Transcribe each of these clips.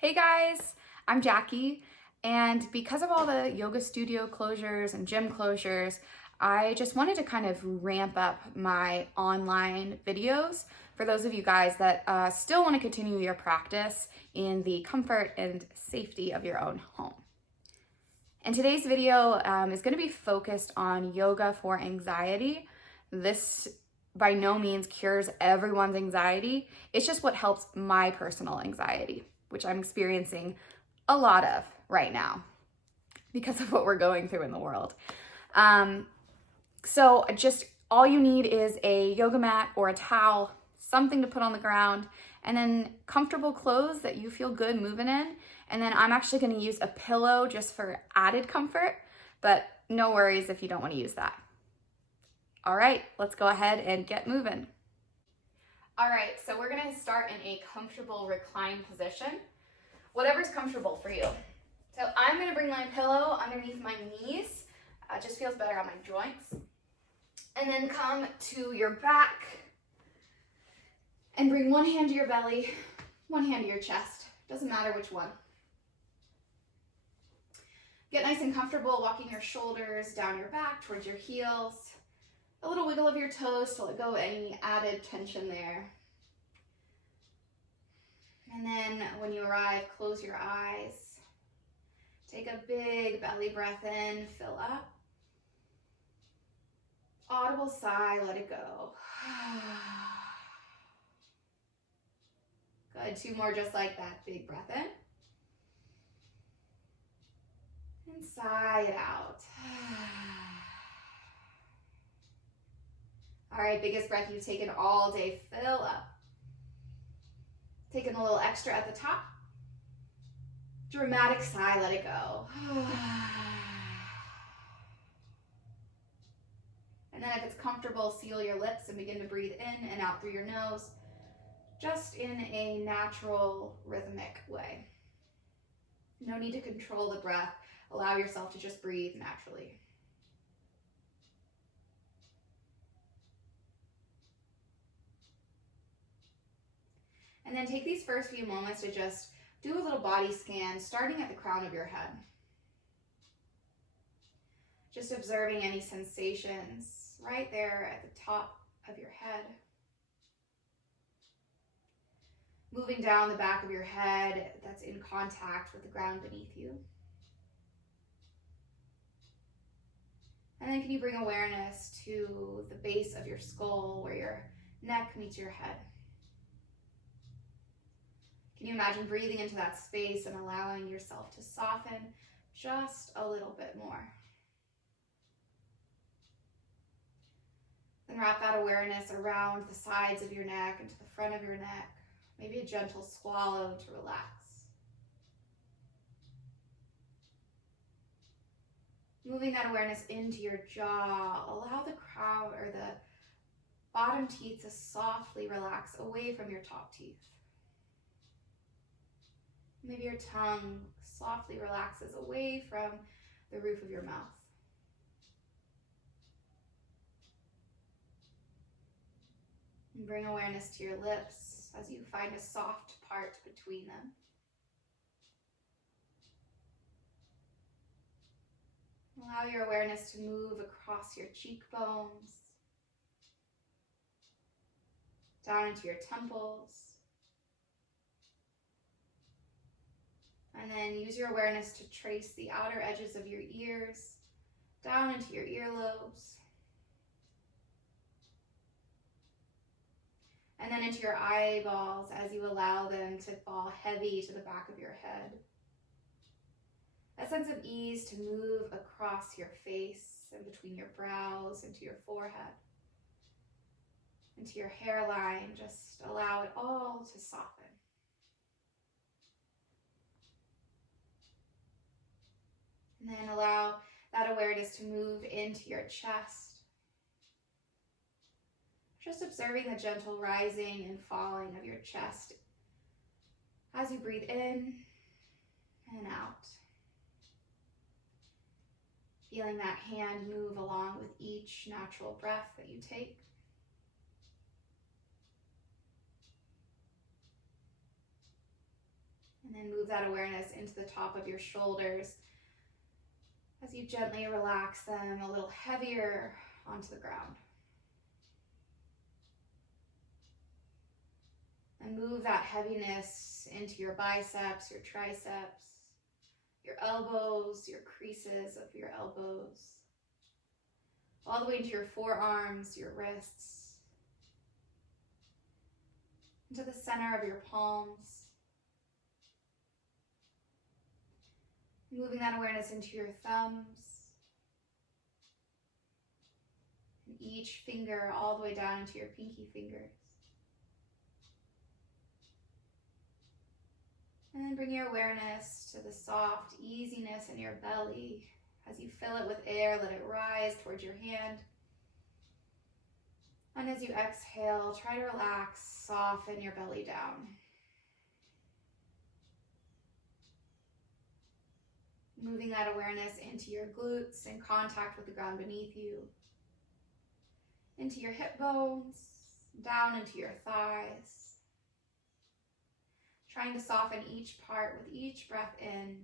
Hey guys, I'm Jackie, and because of all the yoga studio closures and gym closures, I just wanted to kind of ramp up my online videos for those of you guys that still want to continue your practice in the comfort and safety of your own home. And today's video is going to be focused on yoga for anxiety. This by no means cures everyone's anxiety. It's just what helps my personal anxiety, which I'm experiencing a lot of right now because of what we're going through in the world. So just all you need is a yoga mat or a towel, something to put on the ground, and then comfortable clothes that you feel good moving in. And then I'm actually going to use a pillow just for added comfort, but no worries if you don't want to use that. All right, let's go ahead and get moving. All right, so we're going to start in a comfortable reclined position, whatever's comfortable for you. So I'm going to bring my pillow underneath my knees. It just feels better on my joints. And then come to your back and bring one hand to your belly, one hand to your chest. Doesn't matter which one. Get nice and comfortable walking your shoulders down your back towards your heels. A little wiggle of your toes to let go of any added tension there. And then when you arrive, close your eyes. Take a big belly breath in, fill up. Audible sigh, let it go. Good, 2 more just like that. Big breath in. And sigh it out. All right, biggest breath you've taken all day, fill up. Taking a little extra at the top. Dramatic sigh, let it go. And then if it's comfortable, seal your lips and begin to breathe in and out through your nose, just in a natural, rhythmic way. No need to control the breath. Allow yourself to just breathe naturally. And then take these first few moments to just do a little body scan, starting at the crown of your head. Just observing any sensations right there at the top of your head. Moving down the back of your head that's in contact with the ground beneath you. And then can you bring awareness to the base of your skull where your neck meets your head? Can you imagine breathing into that space and allowing yourself to soften just a little bit more? Then wrap that awareness around the sides of your neck and to the front of your neck. Maybe a gentle swallow to relax. Moving that awareness into your jaw, allow the crown or the bottom teeth to softly relax away from your top teeth. Maybe your tongue softly relaxes away from the roof of your mouth. And bring awareness to your lips as you find a soft part between them. Allow your awareness to move across your cheekbones, down into your temples, and then use your awareness to trace the outer edges of your ears, down into your earlobes, and then into your eyeballs as you allow them to fall heavy to the back of your head. A sense of ease to move across your face and between your brows into your forehead, into your hairline. Just allow it all to soften. And then allow that awareness to move into your chest. Just observing the gentle rising and falling of your chest as you breathe in and out. Feeling that hand move along with each natural breath that you take. And then move that awareness into the top of your shoulders as you gently relax them a little heavier onto the ground. And move that heaviness into your biceps, your triceps, your elbows, your creases of your elbows, all the way into your forearms, your wrists, into the center of your palms. Moving that awareness into your thumbs, and each finger all the way down into your pinky fingers. And then bring your awareness to the soft easiness in your belly. As you fill it with air, let it rise towards your hand. And as you exhale, try to relax, soften your belly down. Moving that awareness into your glutes in contact with the ground beneath you, into your hip bones, down into your thighs. Trying to soften each part with each breath in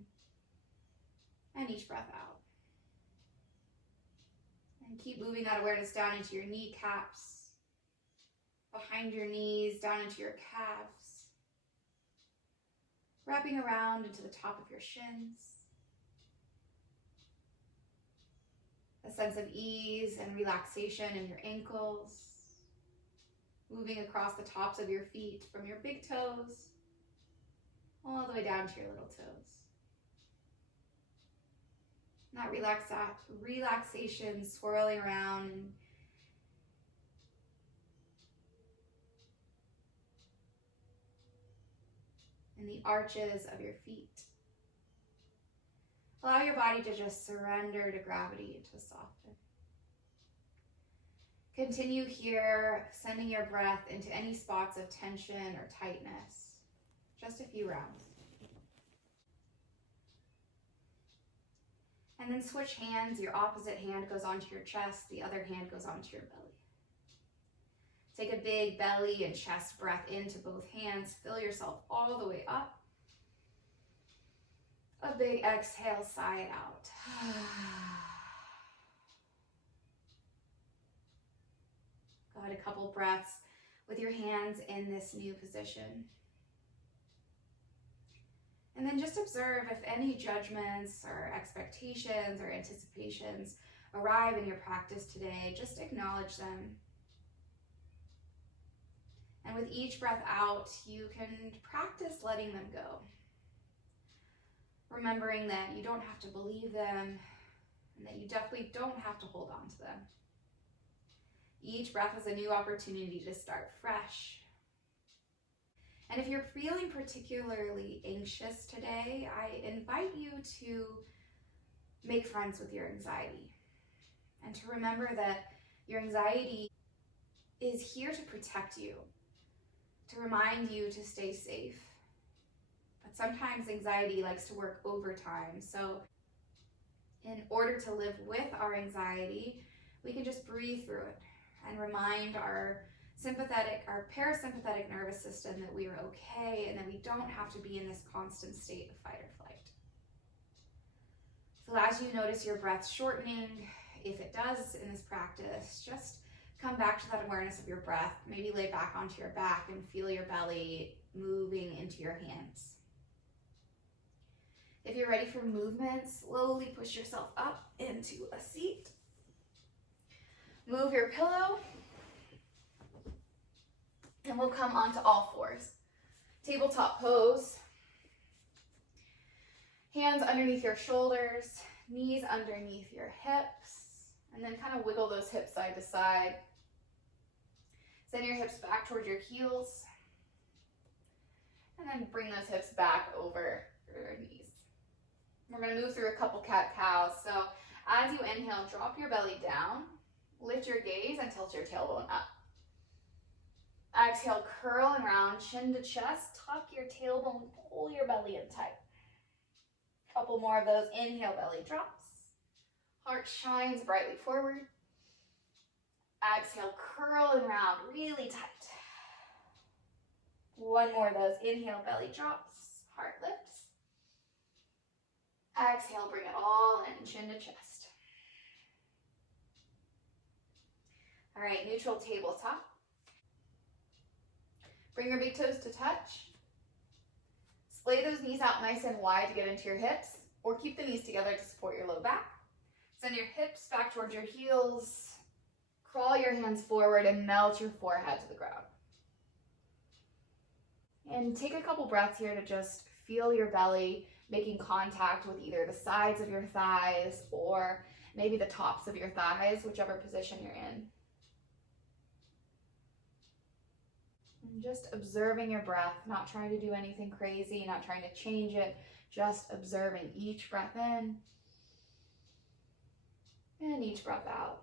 and each breath out. And keep moving that awareness down into your kneecaps, behind your knees, down into your calves, wrapping around into the top of your shins. A sense of ease and relaxation in your ankles, moving across the tops of your feet from your big toes all the way down to your little toes. And that relaxation swirling around in the arches of your feet. Allow your body to just surrender to gravity and to soften. Continue here, sending your breath into any spots of tension or tightness. Just a few rounds. And then switch hands. Your opposite hand goes onto your chest, the other hand goes onto your belly. Take a big belly and chest breath into both hands. Fill yourself all the way up. A big exhale, sigh it out. Go ahead, a couple breaths with your hands in this new position. And then just observe if any judgments or expectations or anticipations arrive in your practice today. Just acknowledge them. And with each breath out, you can practice letting them go. Remembering that you don't have to believe them and that you definitely don't have to hold on to them. Each breath is a new opportunity to start fresh. And if you're feeling particularly anxious today, I invite you to make friends with your anxiety and to remember that your anxiety is here to protect you, to remind you to stay safe. But sometimes anxiety likes to work overtime. So in order to live with our anxiety, we can just breathe through it and remind our parasympathetic nervous system that we are okay and that we don't have to be in this constant state of fight or flight. So as you notice your breath shortening, if it does in this practice, just come back to that awareness of your breath. Maybe lay back onto your back and feel your belly moving into your hands. If you're ready for movement, slowly push yourself up into a seat. Move your pillow. And we'll come onto all fours. Tabletop pose. Hands underneath your shoulders, knees underneath your hips, and then kind of wiggle those hips side to side. Send your hips back towards your heels, and then bring those hips back over your knees. We're going to move through a couple cat-cows. So as you inhale, drop your belly down, lift your gaze, and tilt your tailbone up. Exhale, curl and round, chin to chest, tuck your tailbone, pull your belly in tight. Couple more of those. Inhale, belly drops. Heart shines brightly forward. Exhale, curl and round, really tight. One more of those. Inhale, belly drops. Heart lifts. Exhale, bring it all in, chin to chest. All right, neutral tabletop. Bring your big toes to touch. Splay those knees out nice and wide to get into your hips, or keep the knees together to support your low back. Send your hips back towards your heels. Crawl your hands forward and melt your forehead to the ground. And take a couple breaths here to just feel your belly making contact with either the sides of your thighs or maybe the tops of your thighs, whichever position you're in. And just observing your breath, not trying to do anything crazy, not trying to change it, just observing each breath in and each breath out.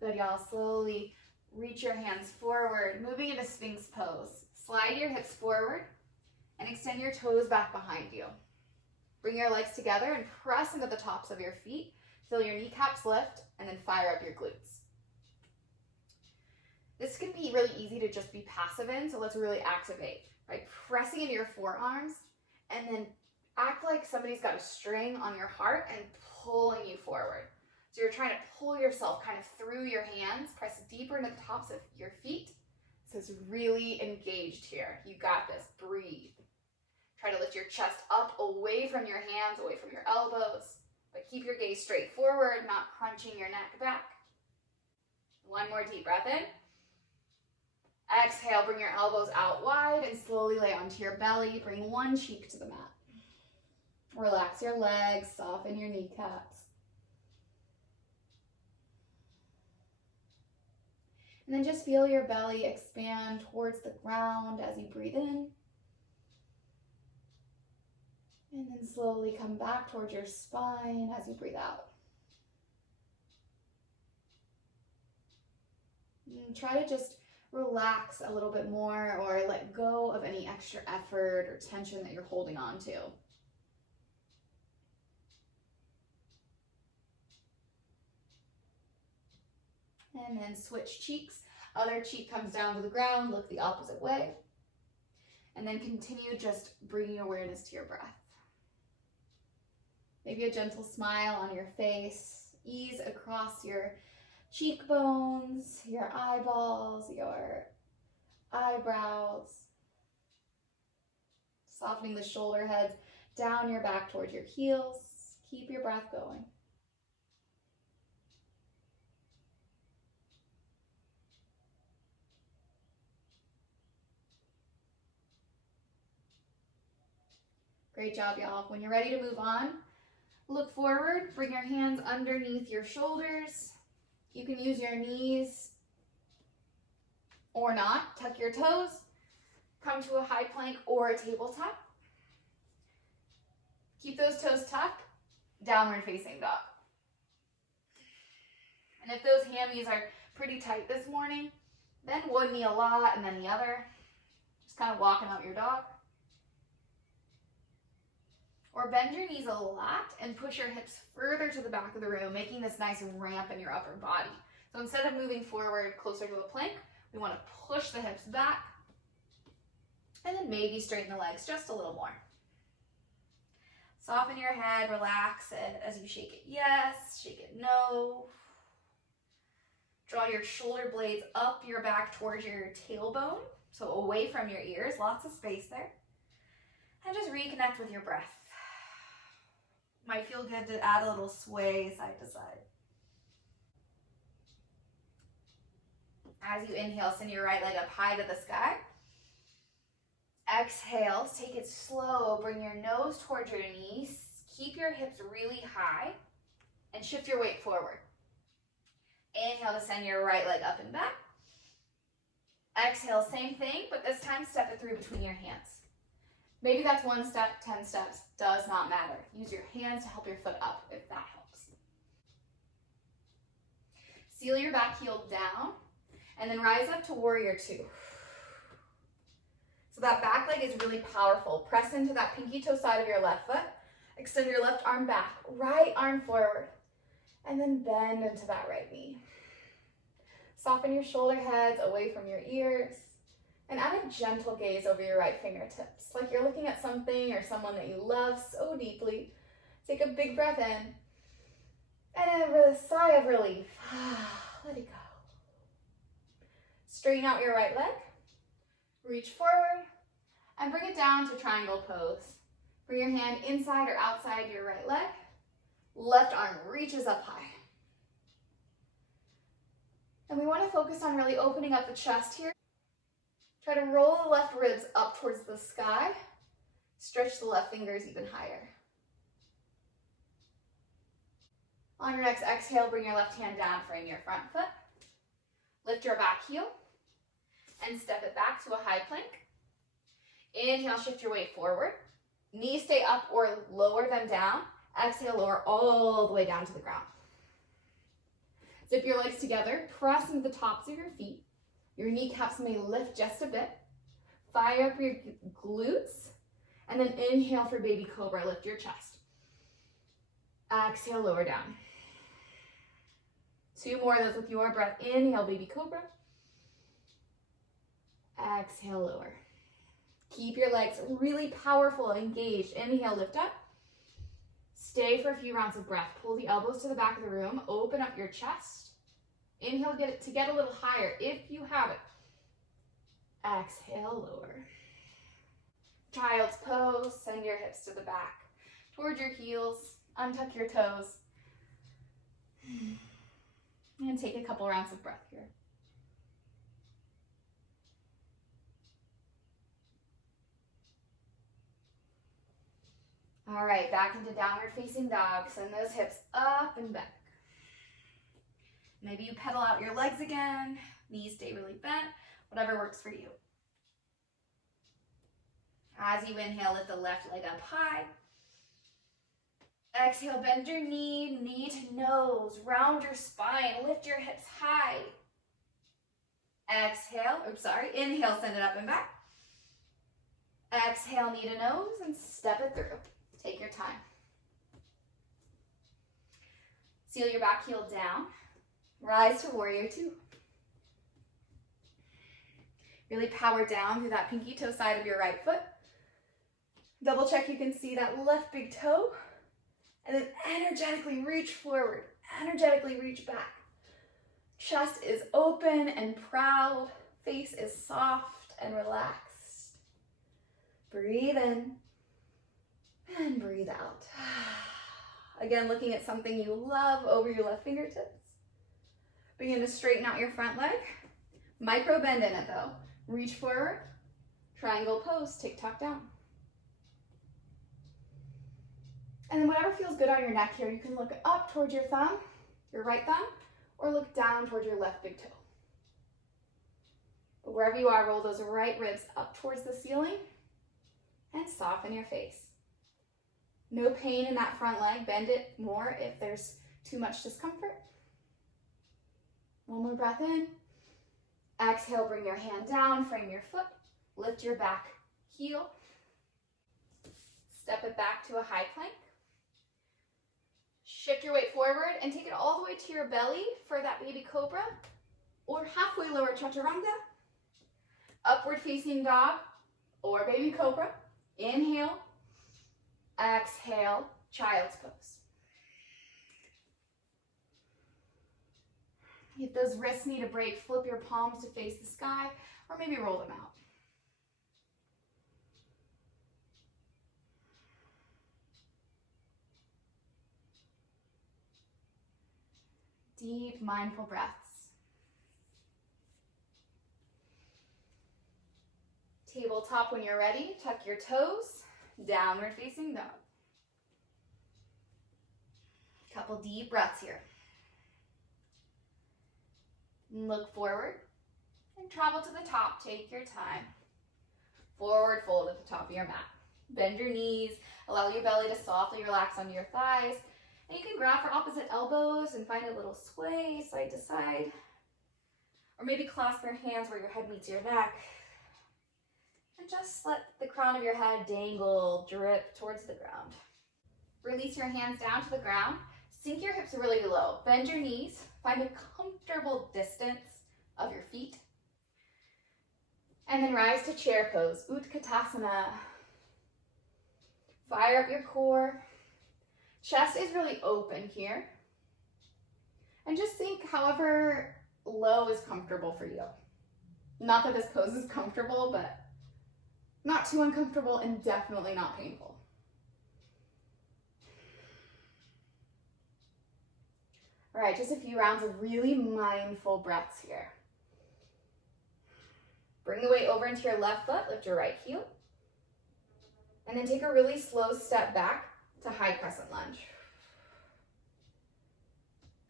Good, y'all. Slowly reach your hands forward, moving into Sphinx pose. Slide your hips forward and extend your toes back behind you. Bring your legs together and press into the tops of your feet. Feel your kneecaps lift and then fire up your glutes. This can be really easy to just be passive in, so let's really activate by pressing into your forearms and then act like somebody's got a string on your heart and pulling you forward. So you're trying to pull yourself kind of through your hands, press deeper into the tops of your feet. So it's really engaged here. You got this, breathe. Try to lift your chest up away from your hands, away from your elbows, but keep your gaze straight forward, not crunching your neck back. One more deep breath in. Exhale, bring your elbows out wide and slowly lay onto your belly. Bring one cheek to the mat. Relax your legs, soften your kneecaps. And then just feel your belly expand towards the ground as you breathe in. And then slowly come back towards your spine as you breathe out. And try to just relax a little bit more or let go of any extra effort or tension that you're holding on to. And then switch cheeks. Other cheek comes down to the ground, look the opposite way. And then continue just bringing awareness to your breath. Maybe a gentle smile on your face. Ease across your cheekbones, your eyeballs, your eyebrows. Softening the shoulder heads down your back towards your heels. Keep your breath going. Great job, y'all. When you're ready to move on, look forward, bring your hands underneath your shoulders. You can use your knees or not. Tuck your toes, come to a high plank or a tabletop. Keep those toes tucked, downward facing dog. And if those hammies are pretty tight this morning, then one knee a lot and then the other. Just kind of walking out your dog. Or bend your knees a lot and push your hips further to the back of the room, making this nice ramp in your upper body. So instead of moving forward closer to a plank, we want to push the hips back and then maybe straighten the legs just a little more. Soften your head, relax it as you shake it yes, shake it no. Draw your shoulder blades up your back towards your tailbone, so away from your ears, lots of space there. And just reconnect with your breath. Might feel good to add a little sway side to side. As you inhale, send your right leg up high to the sky. Exhale, take it slow. Bring your nose towards your knees. Keep your hips really high and shift your weight forward. Inhale to send your right leg up and back. Exhale, same thing, but this time step it through between your hands. Maybe that's 1 step, 10 steps, does not matter. Use your hands to help your foot up if that helps. Seal your back heel down and then rise up to warrior 2. So that back leg is really powerful. Press into that pinky toe side of your left foot. Extend your left arm back, right arm forward. And then bend into that right knee. Soften your shoulder heads away from your ears. And add a gentle gaze over your right fingertips, like you're looking at something or someone that you love so deeply. Take a big breath in. And a sigh of relief. Let it go. Straighten out your right leg. Reach forward and bring it down to triangle pose. Bring your hand inside or outside your right leg. Left arm reaches up high. And we want to focus on really opening up the chest here. Try to roll the left ribs up towards the sky. Stretch the left fingers even higher. On your next exhale, bring your left hand down, frame your front foot. Lift your back heel and step it back to a high plank. Inhale, shift your weight forward. Knees stay up or lower them down. Exhale, lower all the way down to the ground. Zip your legs together, press into the tops of your feet. Your kneecaps may lift just a bit. Fire up your glutes. And then inhale for baby cobra, lift your chest. Exhale, lower down. 2 more of those with your breath. Inhale, baby cobra. Exhale, lower. Keep your legs really powerful, engaged. Inhale, lift up. Stay for a few rounds of breath. Pull the elbows to the back of the room. Open up your chest. Inhale to get a little higher if you have it. Exhale, lower. Child's pose. Send your hips to the back, towards your heels. Untuck your toes. And take a couple rounds of breath here. All right, back into downward facing dog. Send those hips up and back. Maybe you pedal out your legs again. Knees stay really bent. Whatever works for you. As you inhale, lift the left leg up high. Exhale, bend your knee to nose. Round your spine. Lift your hips high. Inhale, send it up and back. Exhale, knee to nose and step it through. Take your time. Seal your back heel down. Rise to warrior 2. Really power down through that pinky toe side of your right foot. Double check you can see that left big toe. And then energetically reach forward. Energetically reach back. Chest is open and proud. Face is soft and relaxed. Breathe in and breathe out. Again, looking at something you love over your left fingertips. Begin to straighten out your front leg. Micro bend in it though. Reach forward. Triangle pose, tick-tock down. And then whatever feels good on your neck here, you can look up towards your thumb, your right thumb, or look down towards your left big toe. But wherever you are, roll those right ribs up towards the ceiling and soften your face. No pain in that front leg. Bend it more if there's too much discomfort. One more breath in. Exhale, bring your hand down, frame your foot, lift your back heel. Step it back to a high plank. Shift your weight forward and take it all the way to your belly for that baby cobra or halfway lower chaturanga. Upward facing dog or baby cobra. Inhale, exhale, child's pose. If those wrists need a break, flip your palms to face the sky or maybe roll them out. Deep, mindful breaths. Tabletop when you're ready. Tuck your toes. Downward facing dog. Couple deep breaths here. Look forward and travel to the top. Take your time. Forward fold at the top of your mat. Bend your knees. Allow your belly to softly relax under your thighs. And you can grab for opposite elbows and find a little sway side to side. Or maybe clasp your hands where your head meets your neck. And just let the crown of your head dangle, drip towards the ground. Release your hands down to the ground. Sink your hips really low. Bend your knees. Find a comfortable distance of your feet. And then rise to chair pose, Utkatasana. Fire up your core. Chest is really open here. And just sink however low is comfortable for you. Not that this pose is comfortable, but not too uncomfortable and definitely not painful. All right, just a few rounds of really mindful breaths here. Bring the weight over into your left foot, lift your right heel. And then take a really slow step back to high crescent lunge.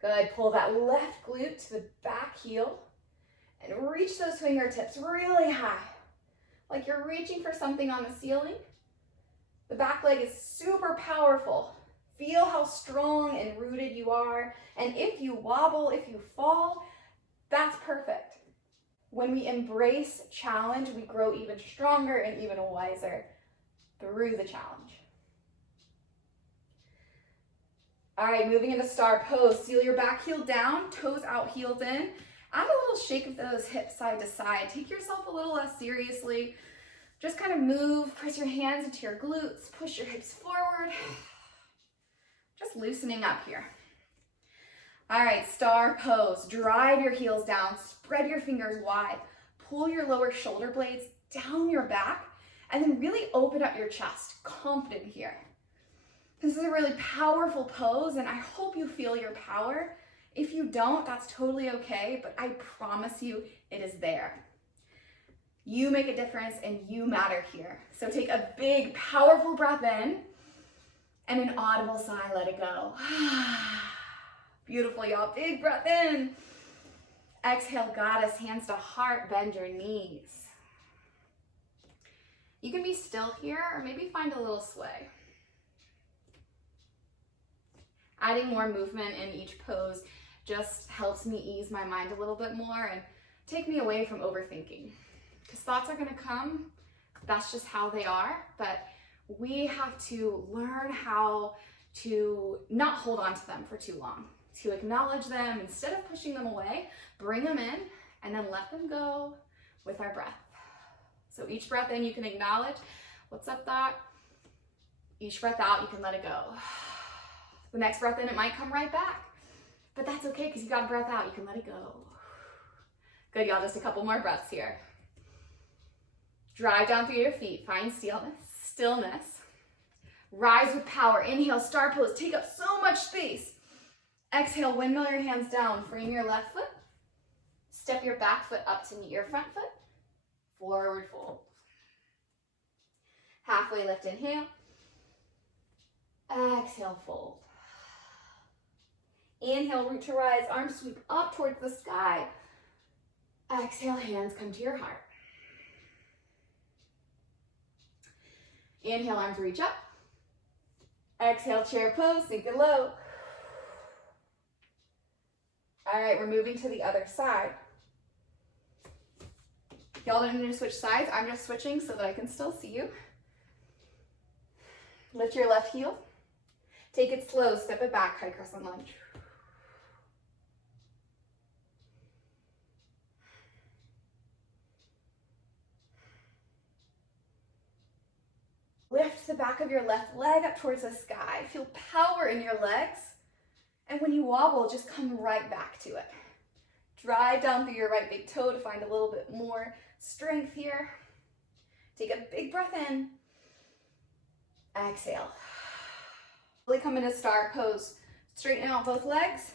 Good, pull that left glute to the back heel and reach those fingertips really high, like you're reaching for something on the ceiling. The back leg is super powerful. Feel how strong and rooted you are. And if you wobble, if you fall, that's perfect. When we embrace challenge, we grow even stronger and even wiser through the challenge. All right, moving into star pose. Seal your back heel down, toes out, heels in. Add a little shake of those hips side to side. Take yourself a little less seriously. Just kind of move, press your hands into your glutes, push your hips forward. Just loosening up here. All right, star pose. Drive your heels down, spread your fingers wide, pull your lower shoulder blades down your back, and then really open up your chest, confident here. This is a really powerful pose, and I hope you feel your power. If you don't, that's totally okay, but I promise you it is there. You make a difference and you matter here. So take a big, powerful breath in, and an audible sigh, let it go. Beautiful, y'all. Big breath in. Exhale, goddess, hands to heart, bend your knees. You can be still here or maybe find a little sway. Adding more movement in each pose just helps me ease my mind a little bit more and take me away from overthinking. Because thoughts are gonna come, that's just how they are, but we have to learn how to not hold on to them for too long, to acknowledge them instead of pushing them away, bring them in, and then let them go with our breath. So each breath in, you can acknowledge, what's up, thought? Each breath out, you can let it go. The next breath in, it might come right back, but that's okay because you got a breath out, you can let it go. Good, y'all, just a couple more breaths here. Drive down through your feet, find stillness. Rise with power, inhale, star pose, take up so much space. Exhale, windmill your hands down, frame your left foot. Step your back foot up to meet your front foot. Forward fold. Halfway lift, inhale. Exhale, fold. Inhale, root to rise, arms sweep up towards the sky. Exhale, hands come to your heart. Inhale, arms reach up. Exhale, chair pose, sink it low. All right, we're moving to the other side. Y'all don't need to switch sides. I'm just switching so that I can still see you. Lift your left heel. Take it slow, step it back, high crescent lunge. Lift the back of your left leg up towards the sky. Feel power in your legs. And when you wobble, just come right back to it. Drive down through your right big toe to find a little bit more strength here. Take a big breath in. Exhale. Really come into star pose. Straighten out both legs.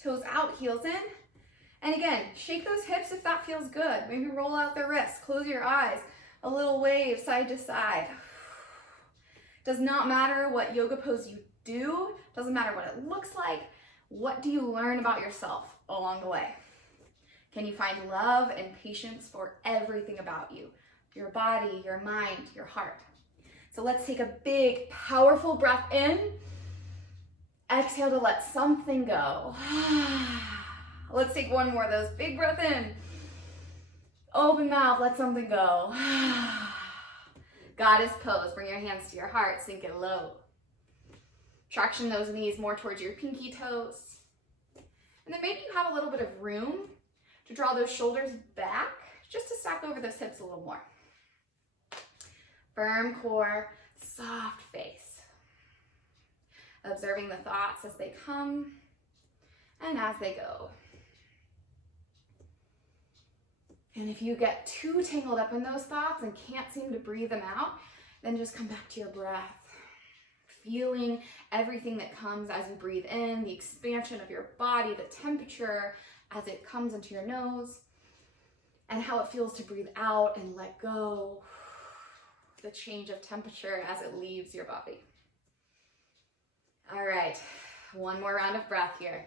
Toes out, heels in. And again, shake those hips if that feels good. Maybe roll out the wrists, close your eyes. A little wave side to side. Does not matter what yoga pose you do. Doesn't matter what it looks like. What do you learn about yourself along the way? Can you find love and patience for everything about you? Your body, your mind, your heart. So let's take a big, powerful breath in. Exhale to let something go. Let's take one more of those. Big breath in. Open mouth, let something go. Goddess pose. Bring your hands to your heart, sink it low. Traction those knees more towards your pinky toes. And then maybe you have a little bit of room to draw those shoulders back, just to stack over those hips a little more. Firm core, soft face. Observing the thoughts as they come and as they go. And if you get too tangled up in those thoughts and can't seem to breathe them out, then just come back to your breath. Feeling everything that comes as you breathe in, the expansion of your body, the temperature as it comes into your nose, and how it feels to breathe out and let go. The change of temperature as it leaves your body. All right, one more round of breath here.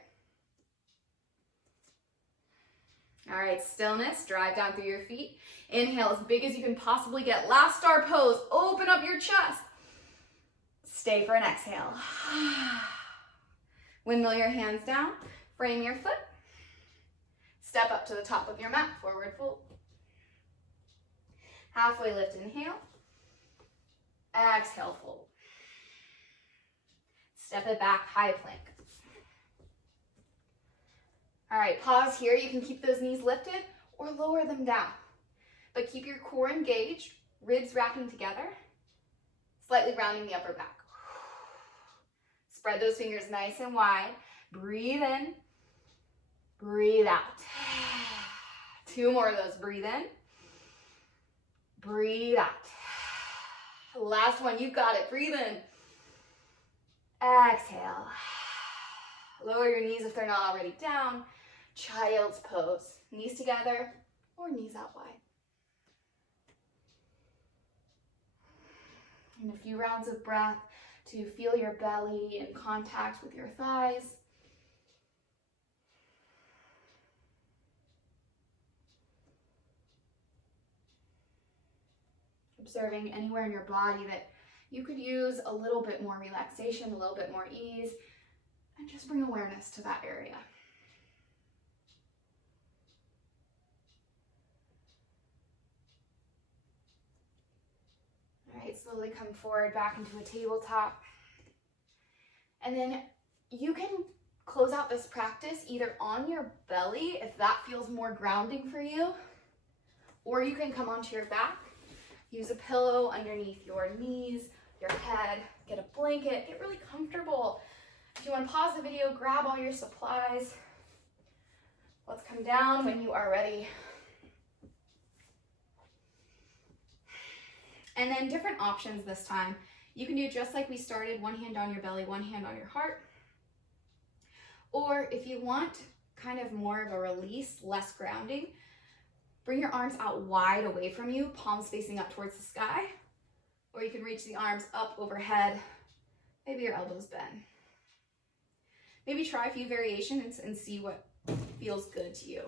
All right, stillness, drive down through your feet. Inhale as big as you can possibly get. Last star pose, open up your chest. Stay for an exhale. Windmill your hands down, frame your foot. Step up to the top of your mat, forward fold. Halfway lift, inhale. Exhale, fold. Step it back, high plank. All right, pause here. You can keep those knees lifted or lower them down. But keep your core engaged, ribs wrapping together, slightly rounding the upper back. Spread those fingers nice and wide. Breathe in, breathe out. 2 more of those. Breathe in, breathe out. Last one, you got it. Breathe in. Exhale. Lower your knees if they're not already down. Child's pose. Knees together or knees out wide. And a few rounds of breath to feel your belly in contact with your thighs. Observing anywhere in your body that you could use a little bit more relaxation, a little bit more ease, and just bring awareness to that area. All right, slowly come forward back into a tabletop. And then you can close out this practice either on your belly, if that feels more grounding for you, or you can come onto your back. Use a pillow underneath your knees, your head, get a blanket, get really comfortable. If you want to pause the video, grab all your supplies. Let's come down when you are ready. And then different options this time. You can do just like we started, one hand on your belly, one hand on your heart. Or if you want kind of more of a release, less grounding, bring your arms out wide away from you, palms facing up towards the sky. Or you can reach the arms up overhead, maybe your elbows bend. Maybe try a few variations and see what feels good to you.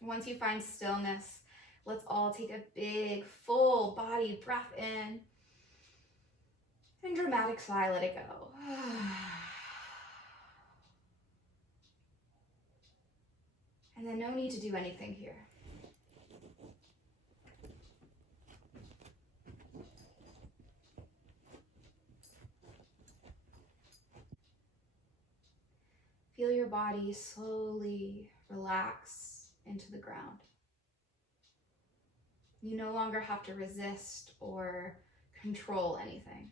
Once you find stillness, let's all take a big, full body breath in. And dramatic sigh, let it go. And then no need to do anything here. Feel your body slowly relax into the ground. You no longer have to resist or control anything.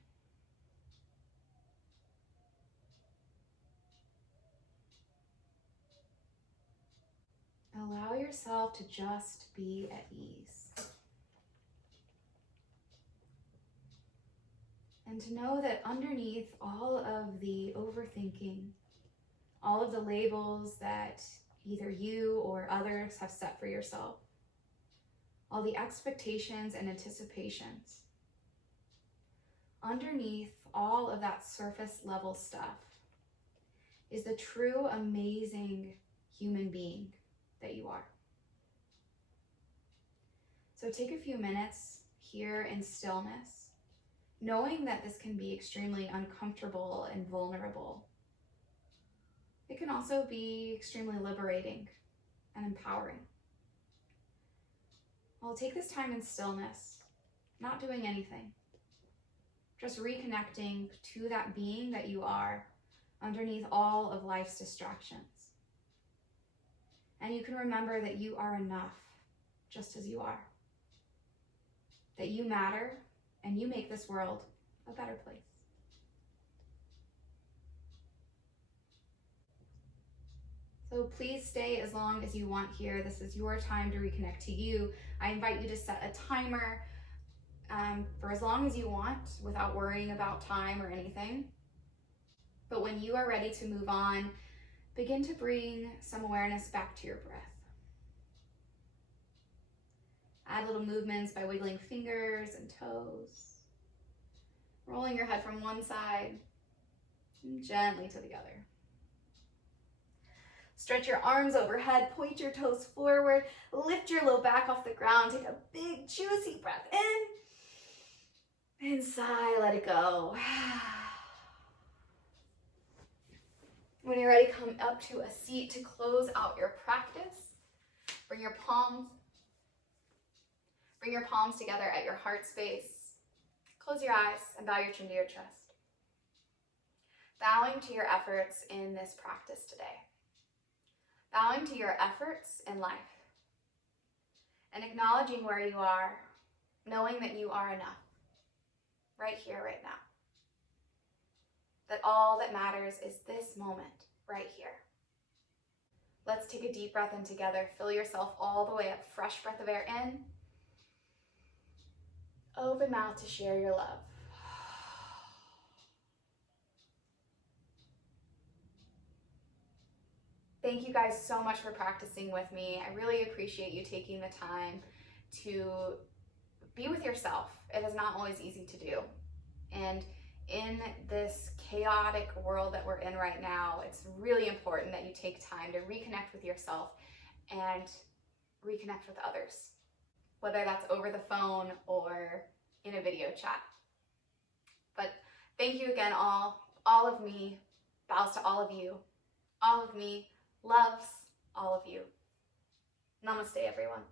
Allow yourself to just be at ease. And to know that underneath all of the overthinking, all of the labels that either you or others have set for yourself, all the expectations and anticipations, underneath all of that surface level stuff is the true amazing human being that you are. So take a few minutes here in stillness, knowing that this can be extremely uncomfortable and vulnerable. It can also be extremely liberating and empowering. I'll take this time in stillness, not doing anything, Just reconnecting to that being that you are underneath all of life's distractions. And you can remember that you are enough just as you are. That you matter and you make this world a better place. So please stay as long as you want here. This is your time to reconnect to you. I invite you to set a timer for as long as you want without worrying about time or anything. But when you are ready to move on, begin to bring some awareness back to your breath. Add little movements by wiggling fingers and toes, rolling your head from one side and gently to the other. Stretch your arms overhead, point your toes forward, lift your low back off the ground, take a big juicy breath in, and sigh, let it go. When you're ready, come up to a seat to close out your practice. Bring your palms together at your heart space. Close your eyes and bow your chin to your chest. Bowing to your efforts in this practice today. Bowing to your efforts in life. And acknowledging where you are, knowing that you are enough. Right here, right now. That all that matters is this moment right here. Let's take a deep breath in together. Fill yourself all the way up. Fresh breath of air in. Open mouth to share your love. Thank you guys so much for practicing with me. I really appreciate you taking the time to be with yourself. It is not always easy to do. And in this chaotic world that we're in right now, it's really important that you take time to reconnect with yourself and reconnect with others, whether that's over the phone or in a video chat. But thank you again, all of me bows to all of you. All of me loves all of you. Namaste, everyone.